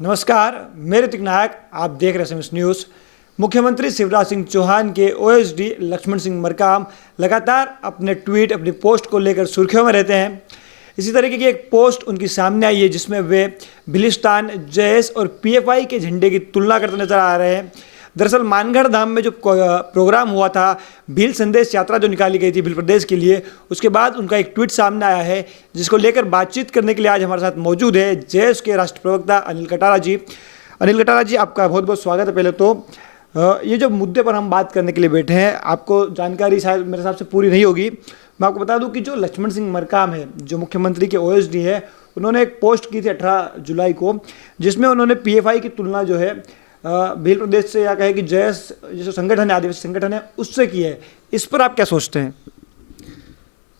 नमस्कार, मैं ऋतिक नायक। आप देख रहे हैं SMS न्यूज़। मुख्यमंत्री शिवराज सिंह चौहान के OSD लक्ष्मण सिंह मरकाम लगातार अपने ट्वीट, अपनी पोस्ट को लेकर सुर्खियों में रहते हैं। इसी तरीके की एक पोस्ट उनकी सामने आई है जिसमें वे बिलिस्तान, जयस और PFI के झंडे की तुलना करते नजर आ रहे हैं। दरअसल मानगढ़ धाम में जो प्रोग्राम हुआ था, भील संदेश यात्रा जो निकाली गई थी भील प्रदेश के लिए, उसके बाद उनका एक ट्वीट सामने आया है जिसको लेकर बातचीत करने के लिए आज हमारे साथ मौजूद है जेएस के राष्ट्रीय प्रवक्ता अनिल कटारा जी। अनिल कटारा जी, आपका बहुत बहुत स्वागत है। पहले तो ये जो मुद्दे पर हम बात करने के लिए बैठे हैं, आपको जानकारी शायद मेरे हिसाब से पूरी नहीं होगी। मैं आपको बता दूं कि जो लक्ष्मण सिंह मरकाम है, जो मुख्यमंत्री के OSD है, उन्होंने एक पोस्ट की थी 18 जुलाई को, जिसमें उन्होंने PFI की तुलना जो है भील प्रदेश से, या कहे कि जैस जो संगठन है, आदिवासी संगठन है, उससे की है। इस पर आप क्या सोचते हैं?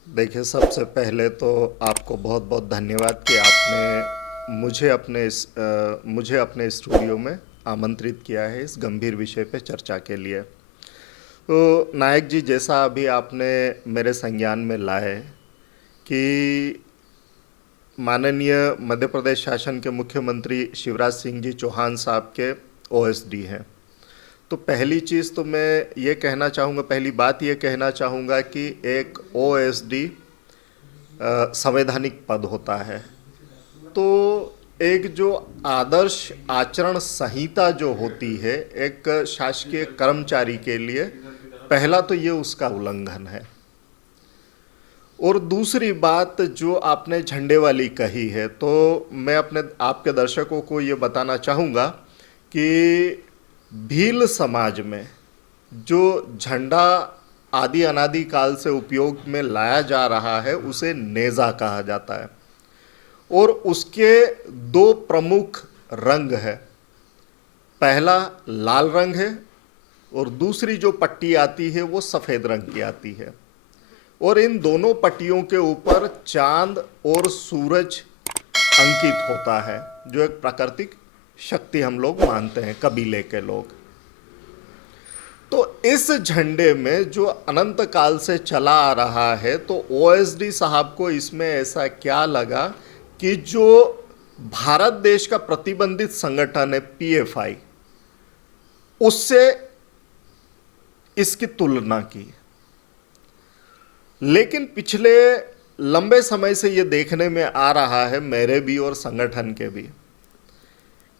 देखिए, सबसे पहले तो आपको बहुत बहुत धन्यवाद कि आपने मुझे अपने स्टूडियो में आमंत्रित किया है इस गंभीर विषय पे चर्चा के लिए। तो नायक जी, जैसा अभी आपने मेरे संज्ञान में लाए कि माननीय मध्य प्रदेश शासन के मुख्यमंत्री शिवराज सिंह जी चौहान साहब के OSD हैं, तो पहली चीज़ तो मैं ये कहना चाहूँगा, पहली बात ये कहना चाहूँगा कि एक OSD संवैधानिक पद होता है। तो एक जो आदर्श आचरण संहिता जो होती है एक शासकीय कर्मचारी के लिए, पहला तो ये उसका उल्लंघन है। और दूसरी बात जो आपने झंडे वाली कही है, तो मैं आपके दर्शकों को ये बताना चाहूँगा कि भील समाज में जो झंडा आदि अनादि काल से उपयोग में लाया जा रहा है उसे नेजा कहा जाता है, और उसके दो प्रमुख रंग है। पहला लाल रंग है और दूसरी जो पट्टी आती है वो सफ़ेद रंग की आती है, और इन दोनों पट्टियों के ऊपर चांद और सूरज अंकित होता है, जो एक प्राकृतिक शक्ति हम लोग मानते हैं, कबीले के लोग। तो इस झंडे में जो अनंत काल से चला आ रहा है, तो OSD साहब को इसमें ऐसा क्या लगा कि जो भारत देश का प्रतिबंधित संगठन है PFI, उससे इसकी तुलना की। लेकिन पिछले लंबे समय से ये देखने में आ रहा है, मेरे भी और संगठन के भी,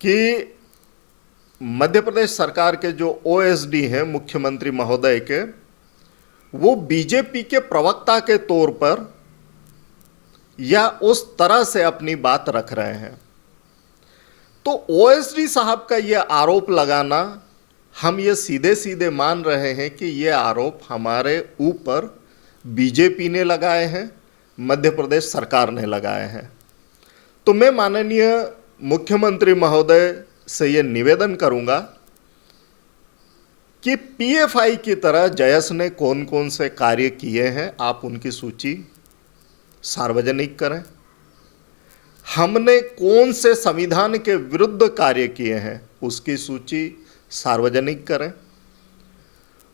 कि मध्य प्रदेश सरकार के जो OSD हैं मुख्यमंत्री महोदय के, वो बीजेपी के प्रवक्ता के तौर पर या उस तरह से अपनी बात रख रहे हैं। तो OSD साहब का ये आरोप लगाना, हम ये सीधे सीधे मान रहे हैं कि ये आरोप हमारे ऊपर बीजेपी ने लगाए हैं, मध्य प्रदेश सरकार ने लगाए हैं। तो मैं माननीय मुख्यमंत्री महोदय से ये निवेदन करूंगा कि PFI की तरह जयस ने कौन कौन से कार्य किए हैं, आप उनकी सूची सार्वजनिक करें। हमने कौन से संविधान के विरुद्ध कार्य किए हैं, उसकी सूची सार्वजनिक करें।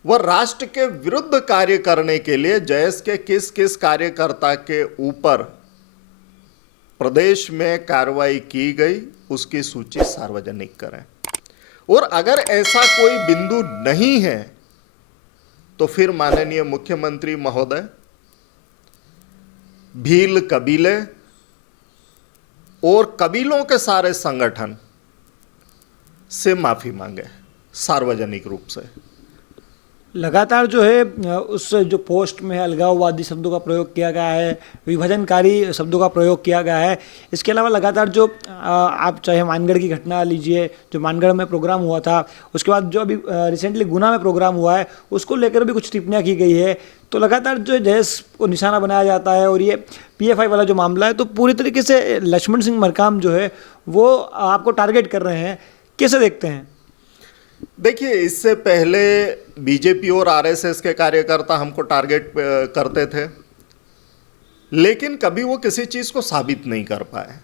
वह राष्ट्र के विरुद्ध कार्य करने के लिए जयस के किस किस कार्यकर्ता के ऊपर प्रदेश में कार्रवाई की गई, उसकी सूची सार्वजनिक करें। और अगर ऐसा कोई बिंदु नहीं है तो फिर माननीय मुख्यमंत्री महोदय भील कबीले और कबीलों के सारे संगठन से माफी मांगे सार्वजनिक रूप से। लगातार जो है उस जो पोस्ट में अलगाववादी शब्दों का प्रयोग किया गया है, विभाजनकारी शब्दों का प्रयोग किया गया है। इसके अलावा लगातार जो आप चाहे मानगढ़ की घटना लीजिए, जो मानगढ़ में प्रोग्राम हुआ था, उसके बाद जो अभी रिसेंटली गुना में प्रोग्राम हुआ है, उसको लेकर भी कुछ टिप्पणियाँ की गई है। तो लगातार जो जयस को निशाना बनाया जाता है, और ये PFI वाला जो मामला है, तो पूरी तरीके से लक्ष्मण सिंह मरकाम जो है वो आपको टारगेट कर रहे हैं। कैसे देखते हैं? देखिए, इससे पहले बीजेपी और RSS के कार्यकर्ता हमको टारगेट करते थे, लेकिन कभी वो किसी चीज़ को साबित नहीं कर पाए।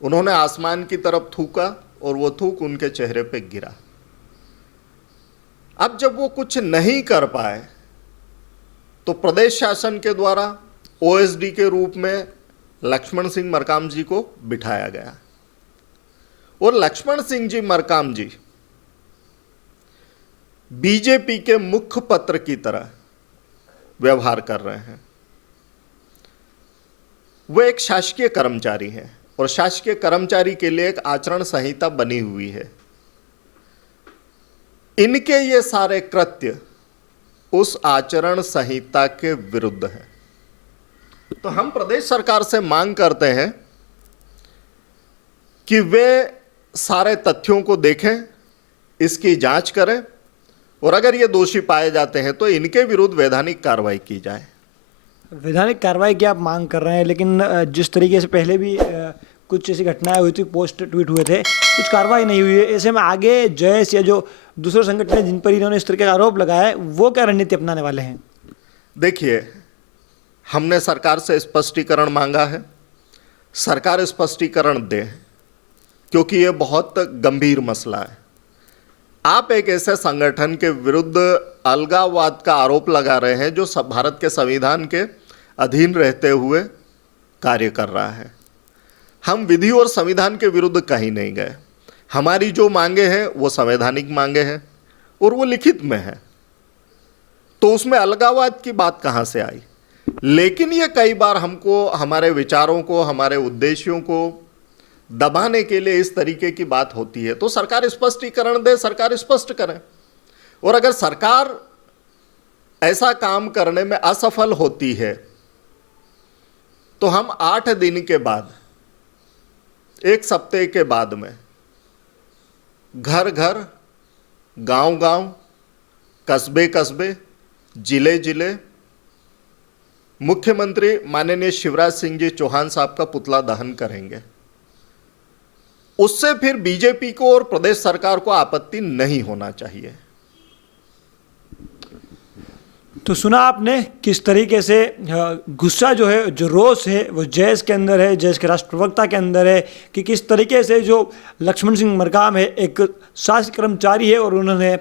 उन्होंने आसमान की तरफ थूका और वो थूक उनके चेहरे पे गिरा। अब जब वो कुछ नहीं कर पाए तो प्रदेश शासन के द्वारा OSD के रूप में लक्ष्मण सिंह मरकाम जी को बिठाया गया। और लक्ष्मण सिंह जी मरकाम जी बीजेपी के मुख्य पत्र की तरह व्यवहार कर रहे हैं। वो एक शासकीय कर्मचारी हैं और शासकीय कर्मचारी के लिए एक आचरण संहिता बनी हुई है। इनके ये सारे कृत्य उस आचरण संहिता के विरुद्ध है। तो हम प्रदेश सरकार से मांग करते हैं कि वे सारे तथ्यों को देखें, इसकी जांच करें और अगर ये दोषी पाए जाते हैं तो इनके विरुद्ध वैधानिक कार्रवाई की जाए। वैधानिक कार्रवाई की आप मांग कर रहे हैं, लेकिन जिस तरीके से पहले भी कुछ ऐसी घटनाएं हुई थी, पोस्ट ट्वीट हुए थे, कुछ कार्रवाई नहीं हुई है। ऐसे में आगे जयस या जो दूसरे संगठन है जिन पर इन्होंने इस तरह का आरोप लगाया है, वो क्या रणनीति अपनाने वाले हैं? देखिए, हमने सरकार से स्पष्टीकरण मांगा है, सरकार स्पष्टीकरण दे, क्योंकि ये बहुत गंभीर मसला है। आप एक ऐसे संगठन के विरुद्ध अलगाववाद का आरोप लगा रहे हैं जो भारत के संविधान के अधीन रहते हुए कार्य कर रहा है। हम विधि और संविधान के विरुद्ध कहीं नहीं गए। हमारी जो मांगे हैं वो संवैधानिक मांगे हैं और वो लिखित में है, तो उसमें अलगाववाद की बात कहाँ से आई? लेकिन ये कई बार हमको हमारे विचारों को, हमारे उद्देश्यों को दबाने के लिए इस तरीके की बात होती है। तो सरकार स्पष्टीकरण दे, सरकार स्पष्ट करे। और अगर सरकार ऐसा काम करने में असफल होती है तो हम 8 दिन के बाद, 1 सप्ताह के बाद में घर घर, गांव गांव, कस्बे कस्बे, जिले जिले मुख्यमंत्री माननीय शिवराज सिंह जी चौहान साहब का पुतला दहन करेंगे। उससे फिर बीजेपी को और प्रदेश सरकार को आपत्ति नहीं होना चाहिए। तो सुना आपने किस तरीके से गुस्सा जो है, जो रोष है, वो जयस के अंदर है, जयस के राष्ट्र प्रवक्ता के अंदर है, कि किस तरीके से जो लक्ष्मण सिंह मरकाम है एक शासकीय कर्मचारी है और उन्होंने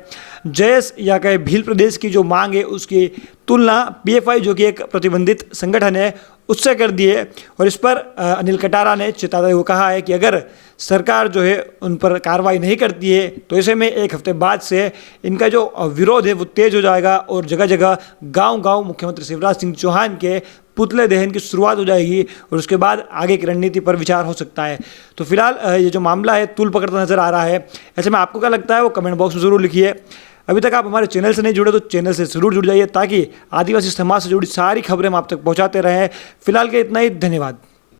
जयस या कहे भील प्रदेश की जो मांग है उसकी तुलना पीएफआई जो कि एक प्रतिबंधित संगठन है उससे कर दी है। और इस पर अनिल कटारा ने चेताते हुए कहा है कि अगर सरकार जो है उन पर कार्रवाई नहीं करती है तो ऐसे में 1 हफ्ते बाद से इनका जो विरोध है वो तेज हो जाएगा और जगह जगह गांव-गांव मुख्यमंत्री शिवराज सिंह चौहान के पुतले दहन की शुरुआत हो जाएगी और उसके बाद आगे की रणनीति पर विचार हो सकता है। तो फिलहाल ये जो मामला है तूल पकड़ता नजर आ रहा है। ऐसे में आपको क्या लगता है वो कमेंट बॉक्स में ज़रूर लिखिए। अभी तक आप हमारे चैनल से नहीं जुड़े तो चैनल से ज़रूर जुड़ जाइए ताकि आदिवासी समाज से जुड़ी सारी खबरें हम आप तक पहुंचाते रहें। फिलहाल के इतना ही, धन्यवाद।